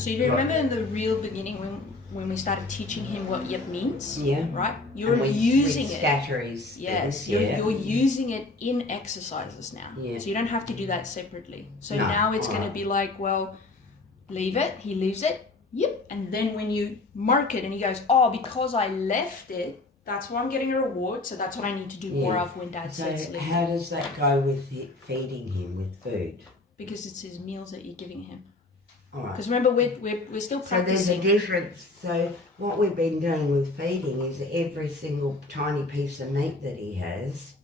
So you remember in the real beginning when we started teaching him what yip means? Yeah. Right? You're using it. Scatteries. Yes. You're using it in exercises now. Yeah. So you don't have to do that separately. So No. now it's going to be like, well, leave it. He leaves it. Yep. And then when you mark it and he goes, oh, because I left it, that's why I'm getting a reward. So that's what I need to do more of when Dad says leave it. How does that go with feeding him with food? Because it's his meals that you're giving him. All right. Because remember, we're still practicing. So there's a difference. So what we've been doing with feeding is every single tiny piece of meat that he has,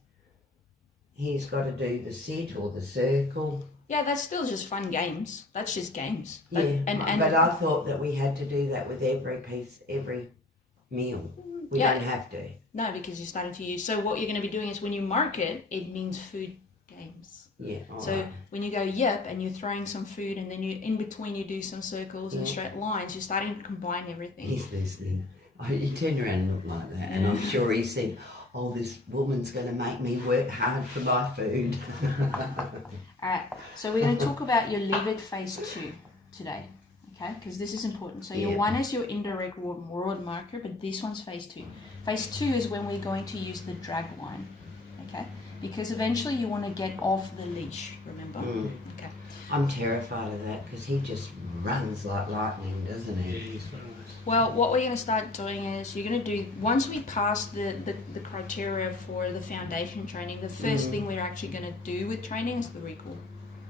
he's got to do the sit or the circle. Yeah, that's still just fun games. That's just games. But I thought that we had to do that with every piece, every meal. We don't have to. No, because you're starting to use. So what you're going to be doing is when you mark it, it means food games. Yeah. So when you go yep and you're throwing some food and then you in between you do some circles and straight lines, you're starting to combine everything. He's listening. He turned around and looked like that, and I'm sure he said, "Oh, this woman's going to make me work hard for my food." All right. So we're going to talk about your leave it phase 2 today. Okay, because this is important. So your one is your indirect reward marker, but this one's phase 2. Phase 2 is when we're going to use the drag line. Okay. Because eventually you want to get off the leash, remember? Okay. I'm terrified of that because he just runs like lightning, doesn't he? Well, what we're going to start doing is you're going to do, once we pass the criteria for the foundation training, the first thing we're actually going to do with training is the recall.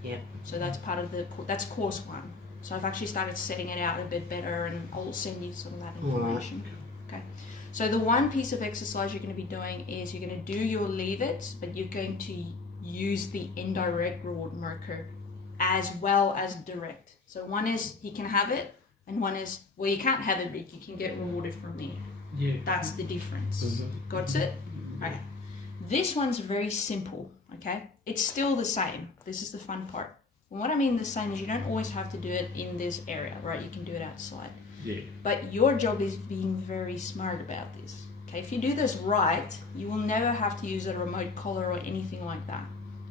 Yeah. So that's part of that's course 1. So I've actually started setting it out a bit better and I'll send you some of that information. Okay. So the one piece of exercise you're going to be doing is you're going to do your leave it, but you're going to use the indirect reward marker as well as direct. So one is he can have it, and one is, well, you can't have it, but you can get rewarded from me. Yeah. That's the difference. Got it? Okay. This one's very simple, okay? It's still the same. This is the fun part. And what I mean the same is you don't always have to do it in this area, right? You can do it outside. Yeah. But your job is being very smart about this. Okay, if you do this right, you will never have to use a remote collar or anything like that.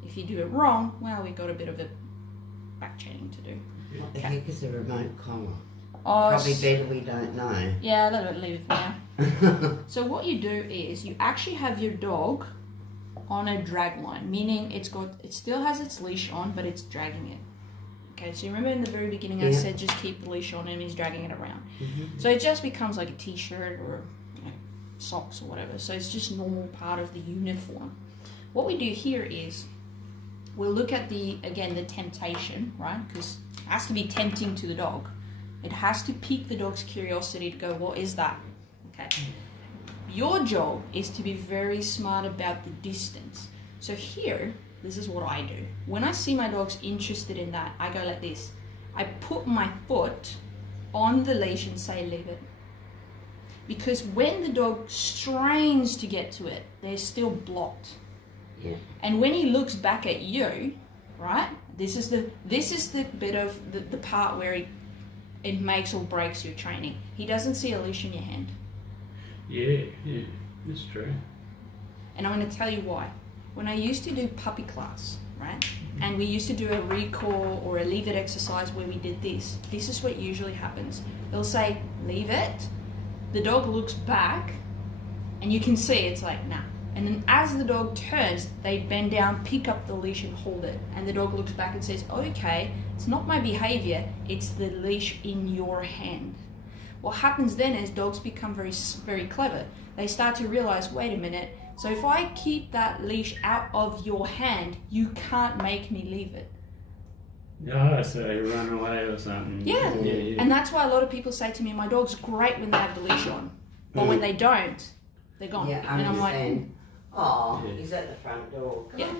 If you do it wrong, well, we've got a bit of a back chaining to do. What the heck is a remote collar? Oh, probably better we don't know. Yeah, let it leave it now. So what you do is you actually have your dog on a drag line, meaning it still has its leash on, but it's dragging it. Okay, so you remember in the very beginning I said just keep the leash on him, he's dragging it around. So it just becomes like a t-shirt or socks or whatever. So it's just normal part of the uniform. What we do here is we'll look at the temptation, right? Because it has to be tempting to the dog. It has to pique the dog's curiosity to go, what is that? Okay. Your job is to be very smart about the distance. So here, this is what I do. When I see my dog's interested in that, I go like this. I put my foot on the leash and say, leave it. Because when the dog strains to get to it, they're still blocked. Yeah. And when he looks back at you, right? This is the bit of the part where it makes or breaks your training. He doesn't see a leash in your hand. Yeah, that's true. And I'm going to tell you why. When I used to do puppy class, right, and we used to do a recall or a leave it exercise where we did this is what usually happens. They'll say, leave it, the dog looks back, and you can see it's like, nah. And then as the dog turns, they bend down, pick up the leash and hold it. And the dog looks back and says, okay, it's not my behavior, it's the leash in your hand. What happens then is dogs become very, very clever. They start to realize, wait a minute, so if I keep that leash out of your hand, you can't make me leave it. Oh, so you run away or something. Yeah. And that's why a lot of people say to me, my dog's great when they have the leash on, but when they don't, they're gone. Yeah, I understand. He's at the front door. Yeah.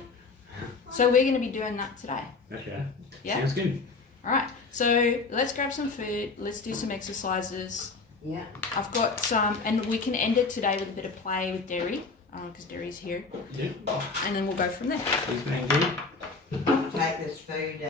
So we're going to be doing that today. Okay. Yeah. Sounds good. All right. So let's grab some food. Let's do some exercises. Yeah. I've got some, and we can end it today with a bit of play with Derry, because Derry's here. Yeah. And then we'll go from there. Thank you. Take this food.